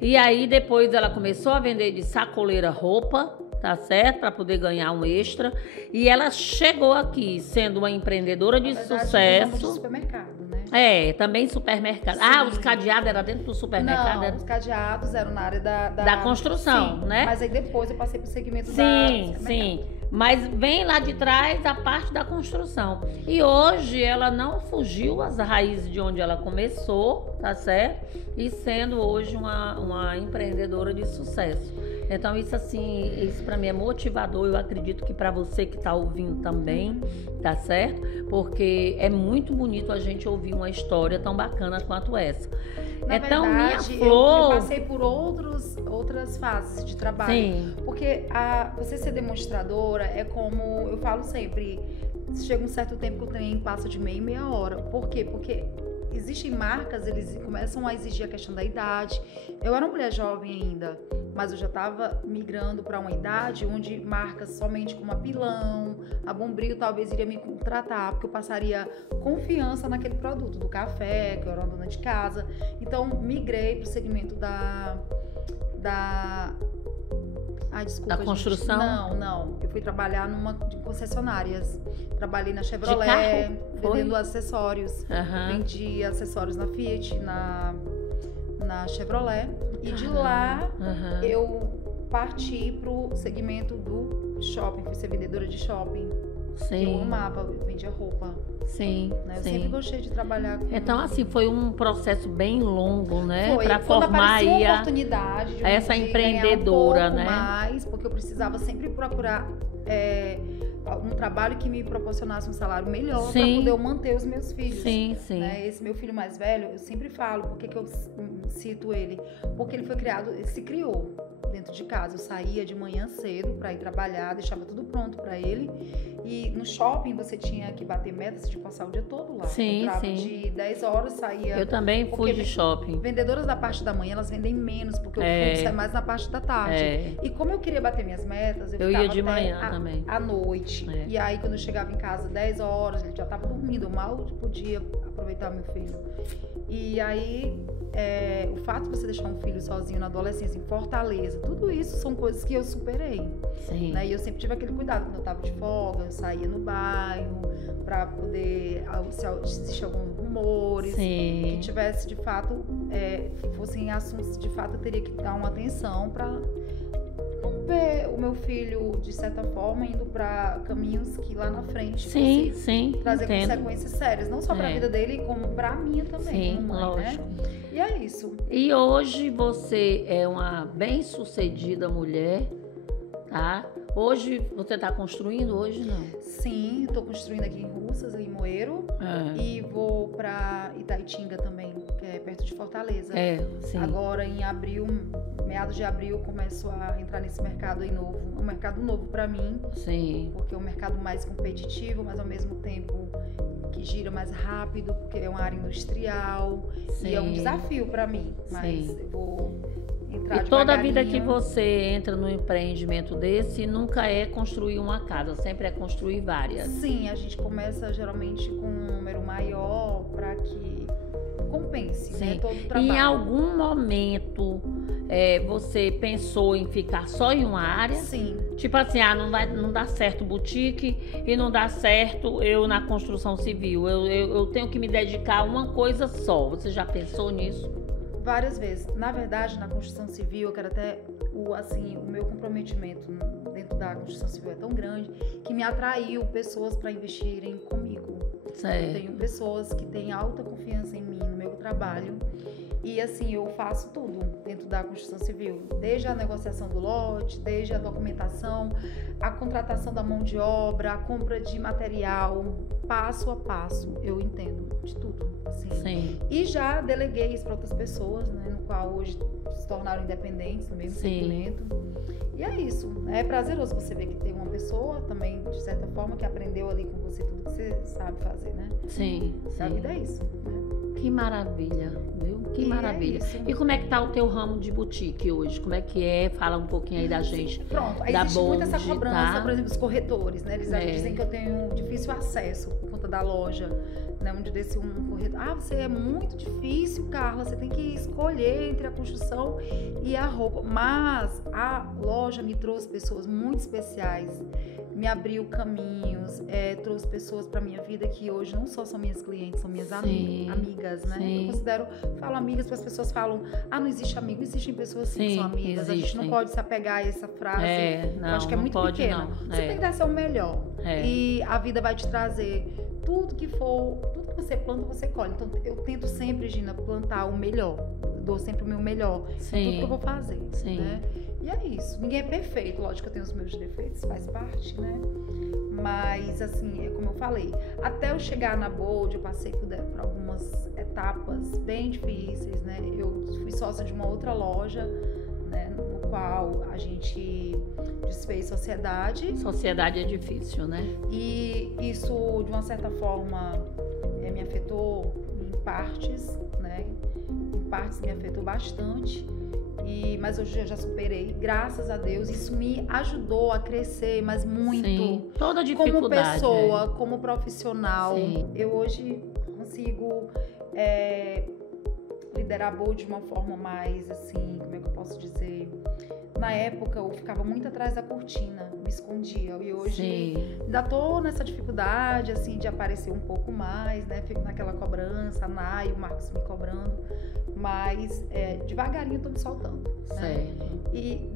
E aí depois ela começou a vender de sacoleira roupa, tá certo? Para poder ganhar um extra. E ela chegou aqui sendo uma empreendedora de sucesso. De supermercado, né? Também supermercado. Sim. Os cadeados eram dentro do supermercado? Não, os cadeados eram na área da construção, sim, né? Mas aí depois eu passei pro segmento Sim. Mas vem lá de trás a parte da construção. E hoje ela não fugiu às raízes de onde ela começou, tá certo? E sendo hoje uma empreendedora de sucesso. Então isso para mim é motivador. Eu acredito que para você que está ouvindo também, tá certo? Porque é muito bonito a gente ouvir uma história tão bacana quanto essa. Na então, verdade, minha flor... eu passei por outras fases de trabalho. Sim. Porque você ser demonstradora é como eu falo sempre, chega um certo tempo que o trem passa de meia hora. Por quê? Porque existem marcas, eles começam a exigir a questão da idade. Eu era uma mulher jovem ainda, mas eu já estava migrando para uma idade onde marcas somente como a Pilão, a Bombril talvez iria me contratar, porque eu passaria confiança naquele produto, do café, que eu era uma dona de casa. Então, migrei para o segmento da construção? Gente. Não. Eu fui trabalhar de concessionárias. Trabalhei na Chevrolet, vendendo acessórios. Uhum. Vendi acessórios na Fiat, na Chevrolet. E de lá, eu parti pro segmento do shopping. Fui ser vendedora de shopping. Sim. Eu amava, eu vendia roupa. Sim, né? Eu sempre gostei de trabalhar com... Então, assim, foi um processo bem longo, né? Para formar aí uma oportunidade de essa empreendedora, ganhar um pouco né? mais, porque eu precisava sempre procurar um trabalho que me proporcionasse um salário melhor para poder eu manter os meus filhos. Sim. Né? Esse meu filho mais velho, eu sempre falo, por que eu cito ele? Porque ele foi criado, ele se criou dentro de casa. Eu saía de manhã cedo para ir trabalhar, deixava tudo pronto para ele. E no shopping você tinha que bater metas de passar o dia todo lá. Entrava de 10 horas, saía... Eu também fui de shopping. Vendedoras da parte da manhã, elas vendem menos, porque o fluxo é mais na parte da tarde. E como eu queria bater minhas metas, eu ficava ia de manhã também. À noite. E aí, quando eu chegava em casa 10 horas, ele já estava dormindo. Eu mal podia aproveitar meu filho. E aí, o fato de você deixar um filho sozinho na adolescência, em Fortaleza, tudo isso são coisas que eu superei. Sim. Né? E eu sempre tive aquele cuidado. Quando eu estava de folga, eu saía no bairro para poder, se existir alguns rumores, que tivesse de fato, fossem assuntos de fato eu teria que dar uma atenção para não ver o meu filho, de certa forma, indo para caminhos que lá na frente trazer consequências sérias, não só para a vida dele, como para a minha também. Sim, mãe, lógico. Né? E é isso. E hoje você é uma bem-sucedida mulher, tá? Hoje você está construindo? Hoje não? Sim, estou construindo aqui em Russas, em Limoeiro, e vou para Itaitinga também, que é perto de Fortaleza. Sim. Agora em abril, meados de abril, começo a entrar nesse mercado aí novo. Um mercado novo para mim. Sim. Porque é um mercado mais competitivo, mas ao mesmo tempo que gira mais rápido, porque é uma área industrial. E é um desafio para mim. Mas eu vou entrar E toda a vida que devagarinho. você entra num empreendimento desse, nunca é construir uma casa, sempre é construir várias. Sim, a gente começa geralmente com um número maior para que compense, né, Sim. todo o E trabalho. em algum momento você pensou em ficar só em uma área? Sim. Tipo assim, não dá certo boutique e não dá certo eu na construção civil. Eu tenho que me dedicar a uma coisa só. Você já pensou nisso? Várias vezes. Na verdade, na construção civil, eu quero até o meu comprometimento dentro da construção civil é tão grande que me atraiu pessoas para investirem comigo. Eu Certo. tenho pessoas que têm alta confiança em mim, no meu trabalho. E assim, eu faço tudo dentro da construção civil, desde a negociação do lote, desde a documentação, a contratação da mão de obra, a compra de material, passo a passo, eu entendo de tudo, assim. Sim. E já deleguei isso para outras pessoas, né, no qual hoje se tornaram independentes no mesmo Sim. segmento. E é isso, é prazeroso você ver que tem uma pessoa também, de certa forma, que aprendeu ali com você tudo que você sabe fazer, né? Sim. A vida é isso, né? Que maravilha, viu? Que E é maravilha. isso. E como é que tá o teu ramo de boutique hoje? Como é que é? Fala um pouquinho aí da gente. Pronto, aí da existe muito essa Bold, cobrança, tá? por exemplo, os corretores, né? Eles É. dizem que eu tenho difícil acesso por conta da loja, né? Onde desse um corretor, você é muito difícil, Carla, você tem que escolher entre a construção e a roupa. Mas a loja me trouxe pessoas muito especiais, me abriu caminhos, trouxe pessoas para minha vida que hoje não só são minhas clientes, são minhas Sim. amigas, né? Sim. Eu falo amigas, porque as pessoas falam, não existe amigo, existem pessoas sim, que Sim, são amigas. A gente não existem. pode se apegar a essa frase. Não, Eu acho que é não muito pode, pequena. não. Você tem que dar seu melhor. É. E a vida vai te trazer tudo que você planta, você colhe. Então eu tento sempre, Gina, plantar o melhor. Eu dou sempre o meu melhor em tudo que eu vou fazer. Sim. Né? E é isso. Ninguém é perfeito. Lógico que eu tenho os meus defeitos, faz parte, né? Mas, assim, é como eu falei, até eu chegar na Bold, eu passei por algumas etapas bem difíceis, né? Eu fui sócia de uma outra loja, né? No qual a gente desfez sociedade. Sociedade é difícil, né? E isso, de uma certa forma, me afetou em partes, né? Em partes me afetou bastante. Mas hoje eu já superei, graças a Deus. Isso me ajudou a crescer, mas muito. Sim. Toda Como dificuldade. pessoa, como profissional. Sim. Eu hoje consigo liderar a Bold de uma forma mais, assim, como é que eu posso dizer? Na época eu ficava muito atrás da cortina, me escondia. E hoje Sim. ainda tô nessa dificuldade, assim, de aparecer um pouco mais, né? Fico naquela cobrança, a Nay, o Marcos me cobrando. Mas devagarinho eu tô me soltando. Né? Certo. E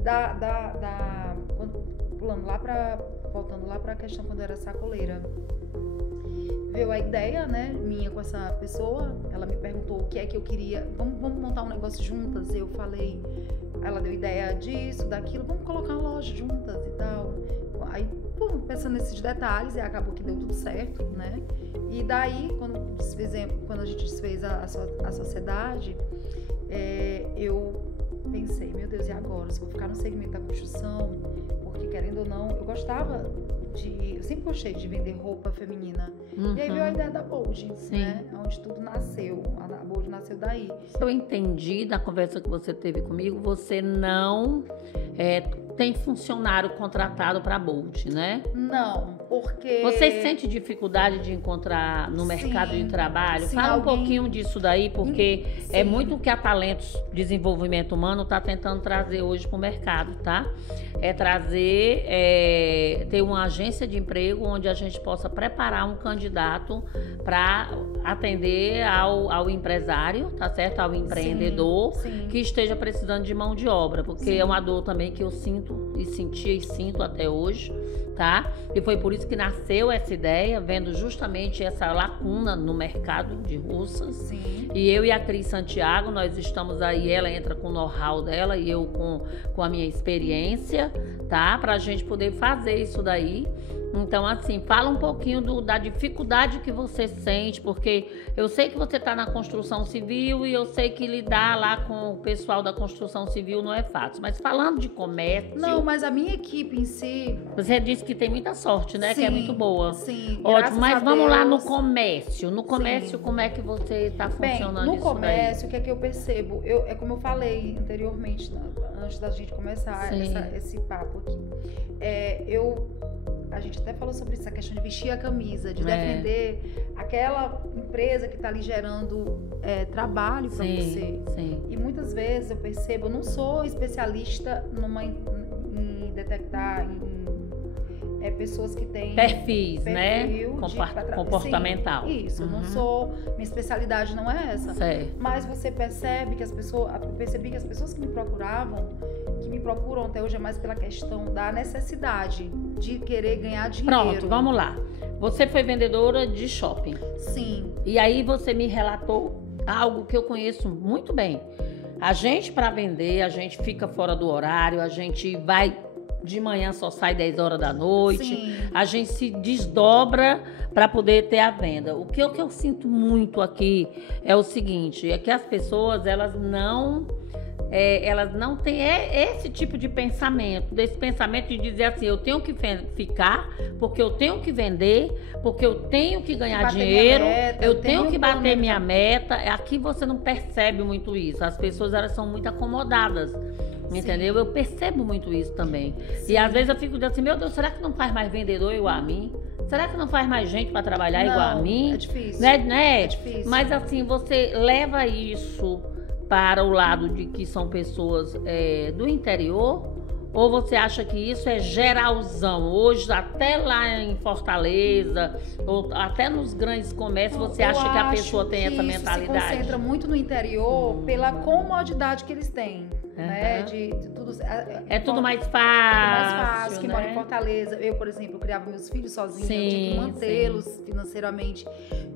voltando lá pra questão quando eu era sacoleira. Veio a ideia, né, minha com essa pessoa. Ela me perguntou o que é que eu queria. Vamos montar um negócio juntas? Eu falei, ela deu ideia disso, daquilo, vamos colocar uma loja juntas e tal. Aí, pensando nesses detalhes, e acabou que deu tudo certo, né? E daí, quando a gente desfez a sociedade, eu pensei, meu Deus, e agora? Se eu vou ficar no segmento da construção, porque querendo ou não, eu sempre gostei de vender roupa feminina. Uhum. E aí veio a ideia da Bold, Sim. né? Onde tudo nasceu. A Bold nasceu daí. Eu entendi da conversa que você teve comigo, você não tem funcionário contratado para a Bold, né? Não, porque... Você sente dificuldade de encontrar no mercado de trabalho? Sim, Fala um pouquinho disso daí, porque é Sim. muito o que a Talentos Desenvolvimento Humano está tentando trazer hoje para o mercado, tá? É trazer, ter uma agência de emprego onde a gente possa preparar um candidato para atender ao empresário, tá certo? Ao empreendedor Sim. que esteja precisando de mão de obra, porque Sim. é uma dor também que eu sinto e sentia e sinto até hoje, tá? E foi por isso que nasceu essa ideia, vendo justamente essa lacuna no mercado de russas. Sim. E eu e a Cris Santiago, nós estamos aí, ela entra com o know-how dela e eu com a minha experiência, tá? Pra gente poder fazer isso daí Então, assim, fala um pouquinho da dificuldade que você sente, porque eu sei que você está na construção civil e eu sei que lidar lá com o pessoal da construção civil não é fácil. Mas falando de comércio... Não, mas a minha equipe em si... Você disse que tem muita sorte, né? Sim, que é muito boa. Sim, ótimo, mas vamos Deus. Lá no comércio. No comércio, sim. Como é que você está funcionando no isso comércio, daí? o que é que eu percebo? É como eu falei anteriormente, antes da gente começar esse papo aqui. A gente até falou sobre essa questão de vestir a camisa, de defender aquela empresa que está ali gerando trabalho para você. Sim. E muitas vezes eu percebo, eu não sou especialista em detectar pessoas que têm perfis, né? Comportamental. Sim, isso, eu não sou, minha especialidade não é essa. Certo. Mas você percebe que eu percebi que as pessoas que me procuram até hoje é mais pela questão da necessidade de querer ganhar dinheiro. Pronto, vamos lá. Você foi vendedora de shopping. Sim. E aí você me relatou algo que eu conheço muito bem. A gente, para vender, a gente fica fora do horário, a gente vai de manhã, só sai 10 horas da noite. Sim. A gente se desdobra para poder ter a venda. O que eu sinto muito aqui é o seguinte, é que as pessoas, elas não têm esse tipo de pensamento, desse pensamento de dizer assim, eu tenho que ficar, porque eu tenho que vender, porque eu tenho que ganhar dinheiro, eu tenho que bater minha meta. Aqui você não percebe muito isso. As pessoas, elas são muito acomodadas. Entendeu? Sim. Eu percebo muito isso também. Sim. E às vezes eu fico dizendo assim, meu Deus, será que não faz mais vendedor igual a mim? Será que não faz mais gente para trabalhar igual a mim? É difícil. Né? É difícil. Mas assim, você leva isso para o lado de que são pessoas do interior? Ou você acha que isso é geralzão? Hoje, até lá em Fortaleza, ou até nos grandes comércios, você acha que a pessoa tem essa mentalidade? Isso se concentra muito no interior pela comodidade que eles têm. Né? De tudo, tudo mais fácil. Mais fácil. Quem né? mora em Fortaleza, eu, por exemplo, eu criava meus filhos sozinha, eu tinha que mantê-los financeiramente.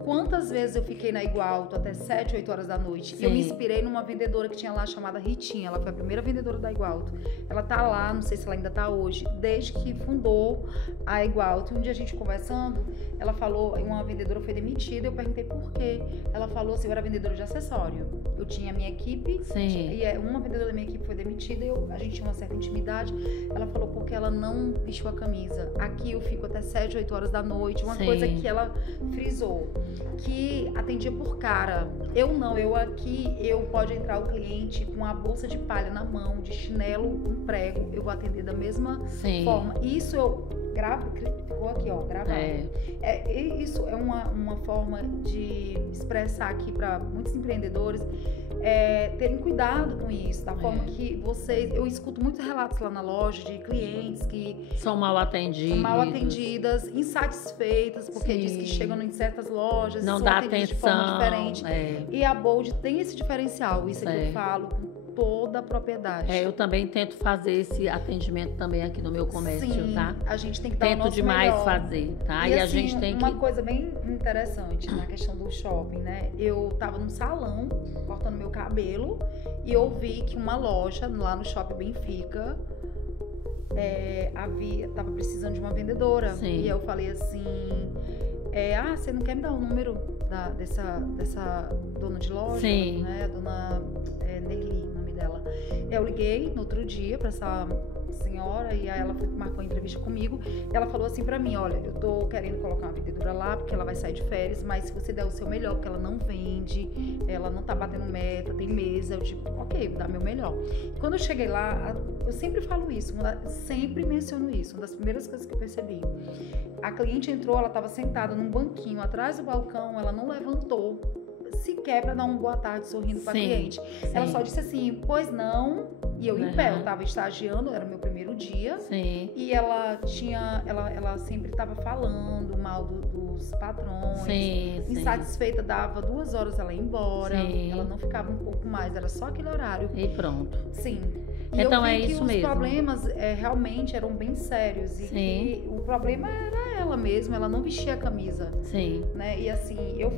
Quantas vezes eu fiquei na Igualto até 7, 8 horas da noite? Sim. Eu me inspirei numa vendedora que tinha lá chamada Ritinha. Ela foi a primeira vendedora da Igualto. Ela tá lá, não sei se ela ainda tá hoje, desde que fundou a Igualto. E um dia a gente conversando, ela falou, uma vendedora foi demitida, eu perguntei por quê. Ela falou assim, eu era vendedora de acessório. Eu tinha a minha equipe, e uma vendedora da minha equipe foi demitida, a gente tinha uma certa intimidade. Ela falou porque ela não vestiu a camisa. Aqui eu fico até 7, 8 horas da noite. Uma coisa que ela frisou, que atendia por cara. Eu pode entrar o cliente com a bolsa de palha na mão, de chinelo, um prego, eu vou atender da mesma forma. Isso eu ficou aqui, ó, gravado. Isso é uma forma de expressar aqui para muitos empreendedores terem cuidado com isso, da forma que eu escuto muitos relatos lá na loja de clientes que são mal atendidas, insatisfeitas, porque diz que chegam em certas lojas não são dá atendidas atenção, de forma diferente. E a Bold tem esse diferencial, isso que eu falo com toda a propriedade. Eu também tento fazer esse atendimento também aqui no meu comércio, tá? A gente tem que dar o nosso demais melhor. Fazer, tá? E a assim, gente tem uma coisa bem interessante na questão do shopping, né? Eu tava num salão, cortando meu cabelo, e eu vi que uma loja lá no Shopping Benfica tava precisando de uma vendedora. Sim. E eu falei assim, você não quer me dar o número dessa dona de loja? Sim. Né? A dona Nerli, o nome dela. Eu liguei no outro dia pra essa senhora e aí ela marcou uma entrevista comigo e ela falou assim pra mim, olha, eu tô querendo colocar uma vendedora lá porque ela vai sair de férias, mas se você der o seu melhor, porque ela não vende, ela não tá batendo meta, tem mesa, eu tipo, ok, vou dar meu melhor. Quando eu cheguei lá, eu sempre falo isso, sempre menciono isso, uma das primeiras coisas que eu percebi. A cliente entrou, ela tava sentada num banquinho atrás do balcão, ela não levantou sequer para dar uma boa tarde sorrindo para a cliente. Ela só disse assim, pois não, e eu em pé, eu estava estagiando, era meu primeiro dia. Sim. E ela sempre estava falando mal dos patrões. Sim. Insatisfeita, dava 2 horas ela ia embora. Sim. Ela não ficava um pouco pouco mais, era só aquele horário. E pronto. Sim. E Então eu vi é isso que mesmo. os problemas realmente eram bem sérios. E Sim. que o problema era ela mesma, ela não vestia a camisa. Sim. Né? E assim, eu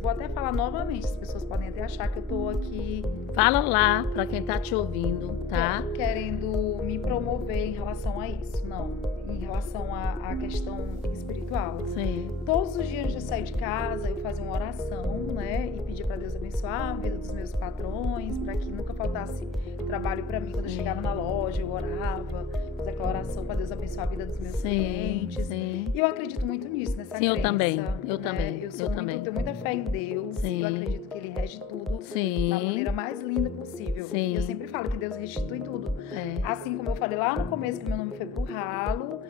vou até falar novamente, as pessoas podem até achar que eu tô aqui... Fala lá pra quem tá te ouvindo, tá? Querendo me promover em relação a isso, não. Em relação à questão espiritual. Sim. Todos os dias de sair de casa, eu fazia uma oração, né? E pedia pra Deus abençoar a vida dos meus patrões, pra que nunca faltasse trabalho pra mim. Quando eu chegava na loja, eu orava, fazia aquela oração pra Deus abençoar a vida dos meus clientes. Sim. E eu acredito muito nisso, nessa crença. Eu também. Eu né? também. Eu tenho muita fé em Deus. Sim. Eu acredito que Ele rege tudo Sim. da maneira mais linda possível. Sim. E eu sempre falo que Deus restitui tudo. É. Assim como eu falei lá no começo que meu nome foi pro ralo,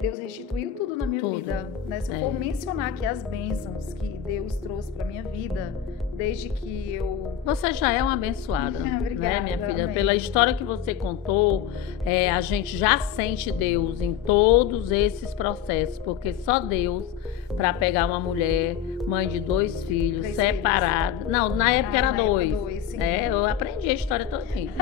Deus restituiu tudo na minha vida. Né? Se eu for mencionar aqui as bênçãos que Deus trouxe pra minha vida, desde que eu... Você já é uma abençoada, Obrigada, né, minha filha? amém. Pela história que você contou, a gente já sente Deus em todos esses processos, porque só Deus, para pegar uma mulher, mãe de 2 filhos, 3 separada... Não, na época era 2. Sim. Eu aprendi a história todinha.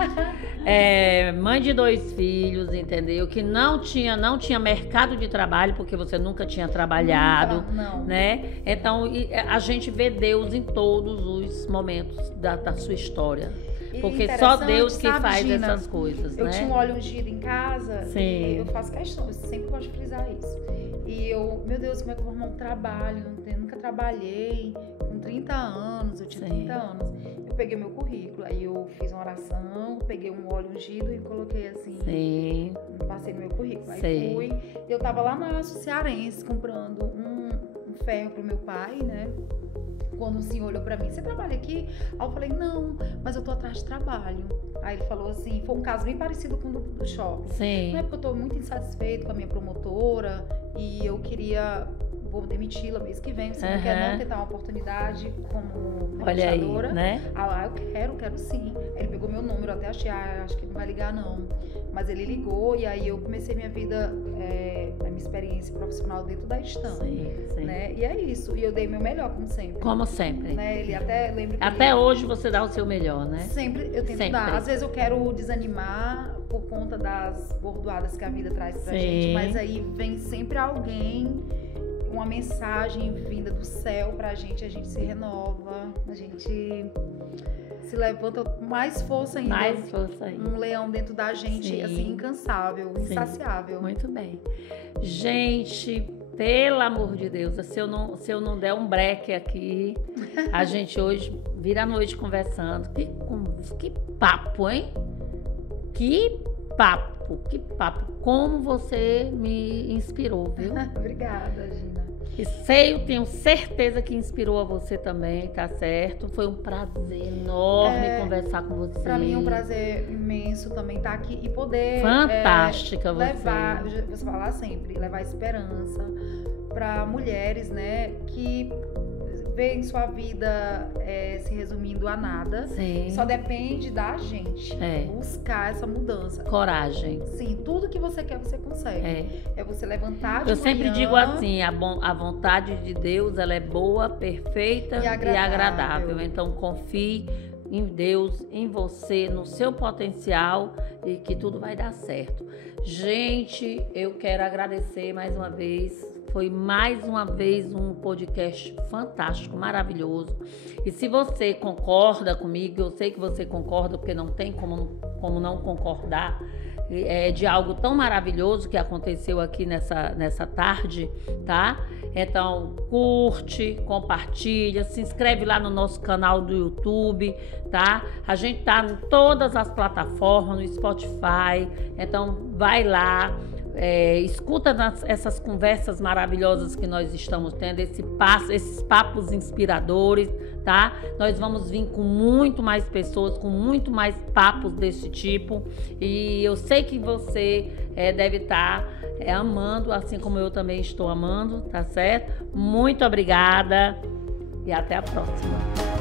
Mãe de 2 filhos, entendeu? Que não tinha mercado de trabalho, porque você nunca tinha trabalhado, não. né? Então, a gente vê Deus em todos os momentos da sua história. Porque só Deus que faz Gina, essas coisas, eu né? tinha um óleo ungido em casa. Sim. E eu faço questão, eu sempre gosto de frisar isso. E eu, meu Deus, como é que eu vou arrumar um trabalho? Nunca trabalhei. Com 30 anos, eu tinha 30 anos. Eu peguei meu currículo, aí eu fiz uma oração, peguei um óleo ungido e coloquei assim. Sim. Passei no meu currículo. Aí fui. Eu tava lá na Cearense comprando um ferro pro meu pai, né? Quando o senhor olhou pra mim, você trabalha aqui? Aí eu falei, não, mas eu tô atrás de trabalho. Aí ele falou assim, foi um caso bem parecido com o do shopping. Sim. Não é porque eu tô muito insatisfeito com a minha promotora e eu vou demiti-la mês que vem. Você não quer não tentar uma oportunidade como negociadora? Olha aí, né? Eu quero sim. Aí ele pegou meu número, eu até achei, acho que ele não vai ligar não. Mas ele ligou e aí eu comecei minha vida, a minha experiência profissional dentro da Estampa. Sim. Né? E é isso. E eu dei meu melhor, como sempre. Como sempre. Né? Ele até lembra que até hoje você dá o seu melhor, né? Sempre eu tento dar. Às vezes eu quero desanimar por conta das bordoadas que a vida traz pra gente, mas aí vem sempre alguém, uma mensagem vinda do céu pra gente, a gente se renova, a gente se levanta mais força ainda. Mais força ainda. Um leão dentro da gente, assim, incansável, insaciável. Muito bem. Gente, pelo amor de Deus, se eu não der um break aqui, a gente hoje vira a noite conversando. Que papo, hein? Que papo. Como você me inspirou, viu? Obrigada, Gina. E tenho certeza que inspirou a você também, tá certo? Foi um prazer enorme conversar com você. Pra mim é um prazer imenso também estar aqui e poder... Fantástica levar, você falar sempre, levar esperança para mulheres, né, que veem sua vida se resumindo a nada. Sim. Só depende da gente buscar essa mudança. Coragem. Sim, tudo que você quer, você consegue. É você levantar de Eu sempre manhã, digo assim, a vontade de Deus, ela é boa, perfeita e agradável. Então, confie em Deus, em você, no seu potencial e que tudo vai dar certo. Gente, eu quero agradecer mais uma vez. Foi mais uma vez um podcast fantástico, maravilhoso. E se você concorda comigo, eu sei que você concorda, porque não tem como não concordar, de algo tão maravilhoso que aconteceu aqui nessa tarde, tá? Então, curte, compartilha, se inscreve lá no nosso canal do YouTube, tá? A gente tá em todas as plataformas, no Spotify, então vai lá. Escuta essas conversas maravilhosas que nós estamos tendo, esses papos inspiradores, tá? Nós vamos vir com muito mais pessoas, com muito mais papos desse tipo, e eu sei que você deve estar amando, assim como eu também estou amando, tá certo? Muito obrigada e até a próxima.